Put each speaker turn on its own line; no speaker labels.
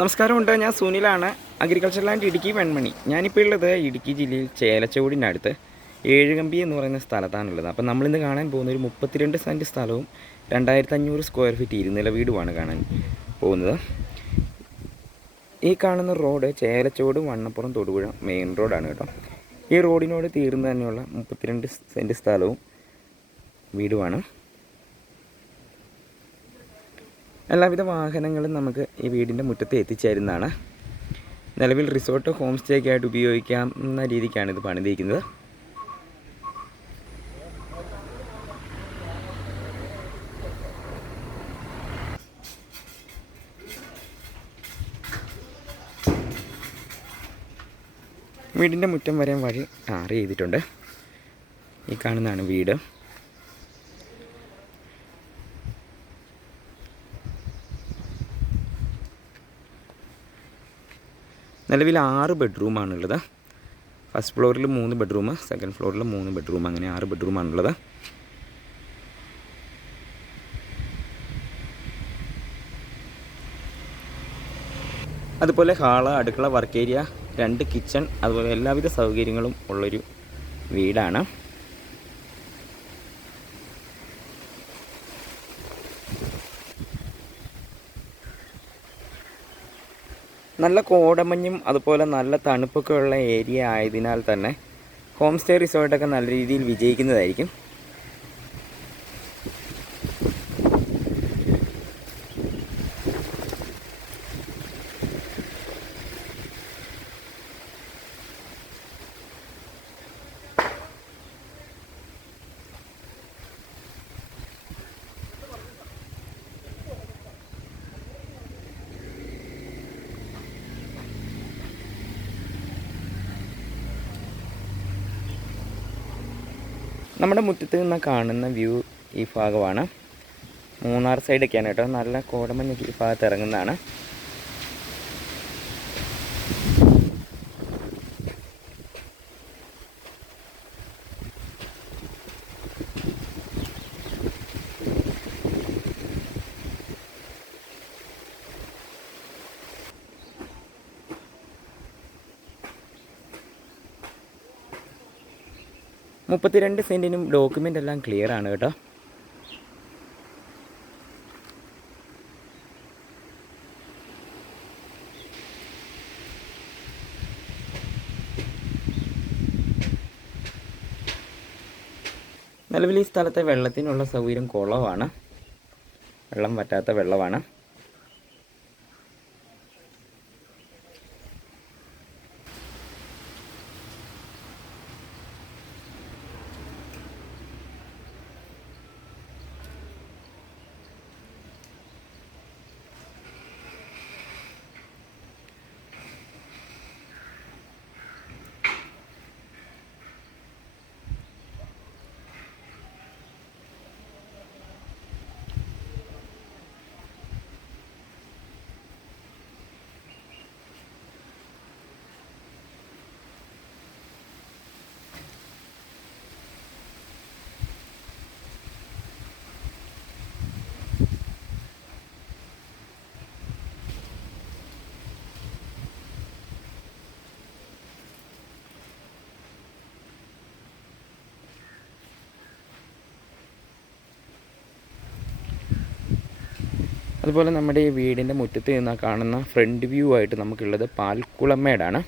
നമസ്കാരമുണ്ട്. ഞാൻ സുനിലാണ്. അഗ്രികൾച്ചർ ലാൻഡ് ഇടുക്കി വെൺമണി ഞാനിപ്പോൾ ഉള്ളത് ഇടുക്കി ജില്ലയിൽ ചേലച്ചോടിന്റെ അടുത്ത് ഏഴുകമ്പി എന്ന് പറയുന്ന സ്ഥലത്താണുള്ളത്. അപ്പോൾ നമ്മളിന്ന് കാണാൻ പോകുന്ന ഒരു മുപ്പത്തിരണ്ട് സെന്റ് സ്ഥലവും രണ്ടായിരത്തി അഞ്ഞൂറ് സ്ക്വയർ ഫീറ്റ് ഇരുന്നില വീടുമാണ് കാണാൻ പോകുന്നത്. ഈ കാണുന്ന റോഡ് ചേലച്ചോട് വണ്ണപ്പുറം തൊടുപുഴ മെയിൻ റോഡാണ് കേട്ടോ. ഈ റോഡിനോട് തീർന്ന് തന്നെയുള്ള മുപ്പത്തിരണ്ട് സെന്റ് സ്ഥലവും വീടുമാണ്. എല്ലാവിധ വാഹനങ്ങളും നമുക്ക് ഈ വീടിന്റെ മുറ്റത്ത് എത്തിച്ചേരുന്നതാണ്. നിലവിൽ റിസോർട്ട് ഹോം സ്റ്റേ ഒക്കെ ആയിട്ട് ഉപയോഗിക്കാവുന്ന രീതിക്കാണ് ഇത് പണിതിരിക്കുന്നത്. വീടിന്റെ മുറ്റം വരെ വഴി ടാർ ചെയ്തിട്ടുണ്ട്. ഈ കാണുന്നതാണ് വീട്. നിലവിൽ ആറ് ബെഡ്റൂമാണുള്ളത്. ഫസ്റ്റ് ഫ്ലോറിൽ മൂന്ന് ബെഡ്റൂം സെക്കൻഡ് ഫ്ലോറിൽ മൂന്ന് ബെഡ്റൂം അങ്ങനെ ആറ് ബെഡ്റൂമാണുള്ളത്. അതുപോലെ ഹാൾ അടുക്കള വർക്ക് ഏരിയ രണ്ട് കിച്ചൺ അതുപോലെ എല്ലാവിധ സൗകര്യങ്ങളും ഉള്ളൊരു വീടാണ്. നല്ല കോടമഞ്ഞും അതുപോലെ നല്ല തണുപ്പൊക്കെ ഉള്ള ഏരിയ ആയതിനാൽ തന്നെ ഹോം സ്റ്റേ റിസോർട്ടൊക്കെ നല്ല രീതിയിൽ വിജയിക്കുന്നതായിരിക്കും. നമ്മുടെ മുറ്റത്ത് നിന്ന് കാണുന്ന വ്യൂ ഈ ഭാഗമാണ്. മൂന്നാർ സൈഡൊക്കെയാണ് കേട്ടോ. നല്ല കോടമഞ്ഞ് ഈ ഭാഗത്ത് ഇറങ്ങുന്നതാണ്. മുപ്പത്തിരണ്ട് സെന്റിനും ഡോക്യുമെന്റ് എല്ലാം ക്ലിയർ ആണ് കേട്ടോ. നിലവിൽ ഈ സ്ഥലത്തെ വെള്ളത്തിനുള്ള സൗകര്യം കുറവാണ്. വെള്ളം പറ്റാത്ത വെള്ളമാണ്. അതുപോലെ നമ്മുടെ ഈ വീടിന്റെ മുറ്റത്ത് നിന്ന് കാണുന്ന ഫ്രണ്ട് വ്യൂ ആയിട്ട് നമുക്കുള്ളത് പാൽക്കുളമേടാണ്